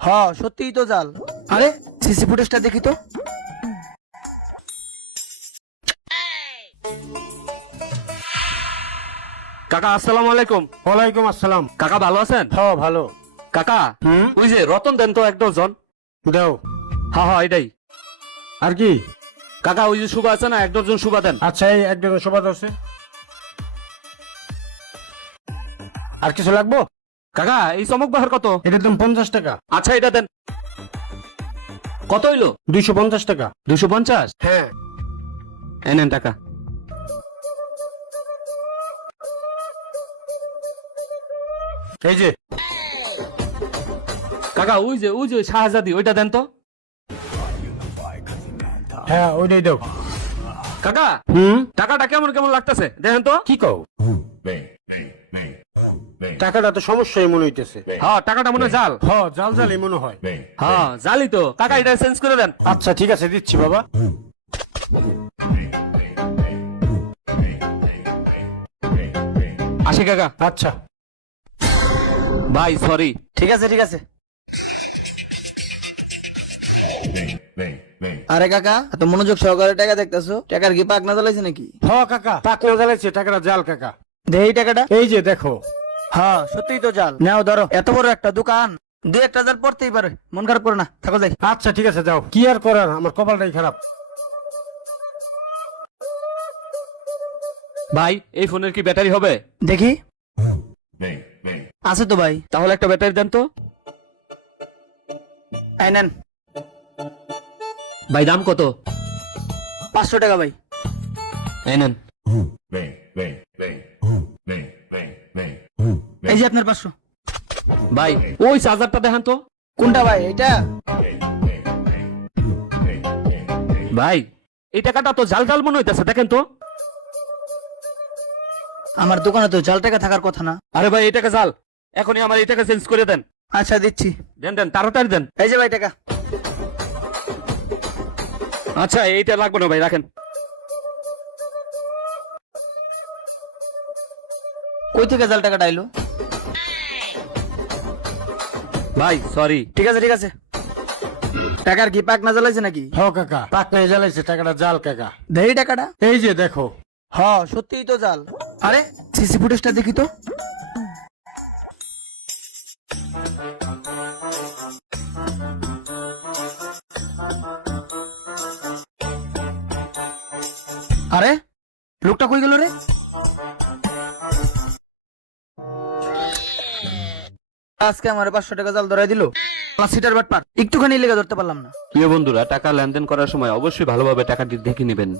হ্যাঁ সত্যিই তো জাল। আরে সিসি ফুটেজটা দেখি তো। কাকা আসসালামু আলাইকুম। ওয়ালাইকুম আসসালাম। কাকা ভালো আছেন? হ্যাঁ ভালো। কাকা ওই যে রতন দেন তো এক ডজন। দাও। হ্যাঁ হ্যাঁ এটাই। আর কি? কাকা ওই যে সুবা আছে না, এক ডজন সুবা দেন। আচ্ছা এই এক ডজন শোভা আছে। আর কিছু লাগবো? কাকা এই চমক বাহার কত? এটার দাম 50 টাকা। আচ্ছা এটা দেন। কত হইলো? 250 টাকা। 250। হ্যাঁ। এই নেন টাকা। এই যে। কাকা ওই যে শাহজাদি ওইটা দেন তো। হ্যাঁ ওইটাই দাও। কাকা টাকাটা কেমন কেমন লাগতেছে দেখেন তো। কি কও? টাকাটা তো সমস্যাই মনে হইতেছে। হ্যাঁ টাকাটা মনে হয় জাল। হ্যাঁ জাল জালই মনে হয়। হ্যাঁ জালি তো। কাকা এটা চেঞ্জ করে দেন। আচ্ছা ঠিক আছে দিচ্ছি বাবা। আসি কাকা। আচ্ছা। ভাই সরি। ঠিক আছে ঠিক আছে। আরে কাকা এত মনোযোগ সহকারে টাকা দেখতেছো, টাকার কি পাক না জ্বালাইছে নাকি? হ্যাঁ কাকা পাকনা জ্বালাইছে, টাকাটা জাল কাকা। দেই টাকাটা। এই যে দেখো। হ্যাঁ সত্যিই তো জাল। নাও ধরো, এত বড় একটা দোকান, দুই একটা জাল পড়তেই পারে, মন খারাপ করে না, থাকো যাই। আচ্ছা ঠিক আছে যাও। কি আর করার, আমার কপালটাই খারাপ। ভাই এই ফোনের কি ব্যাটারি হবে? দেখি। আছে তো ভাই। তাহলে একটা ব্যাটারি দেন তো। এই নেন। ভাই দাম কত? 500 টাকা ভাই। এই নেন। এই যে আপনার 500। ভাই ওই চার্জারটা দেখান তো। কোনটা ভাই? এটা? ভাই এই টাকাটা তো জাল জাল মনে হইতেছে, দেখেন তো। আমার দোকানে তো জাল টাকা থাকার কথা না। আরে ভাই এই টাকা জাল, এখনই আমার এই টাকা চেঞ্জ করে দেন। আচ্ছা দিচ্ছি। দেন দেন তাড়াতাড়ি দেন। এই যে ভাই টাকা। আচ্ছা এইটা লাগবে না ভাই, রাখেন। কই থেকে জাল টাকাটা আইলো? ভাই সরি। ঠিক আছে ঠিক আছে। টাকার কি পাক না জ্বালাইছে নাকি? হ্যাঁ কাকা পাকনাই জ্বালাইছে, টাকাটা জাল কাকা। দেই টাকাটা। এই যে দেখো। হ্যাঁ সত্যিই তো জাল। আরে সিসি ফুটেজটা দেখি তো। আরে লোকটা কই গেল রে? আজকে আমার 500 টাকা জাল ধরাই দিল। সিটার বাটপার, একটুখানি লেগে ধরতে পারলাম না। প্রিয় বন্ধুরা, টাকা লেনদেন করার সময় অবশ্যই ভালোভাবে টাকাটি দেখে নেবেন।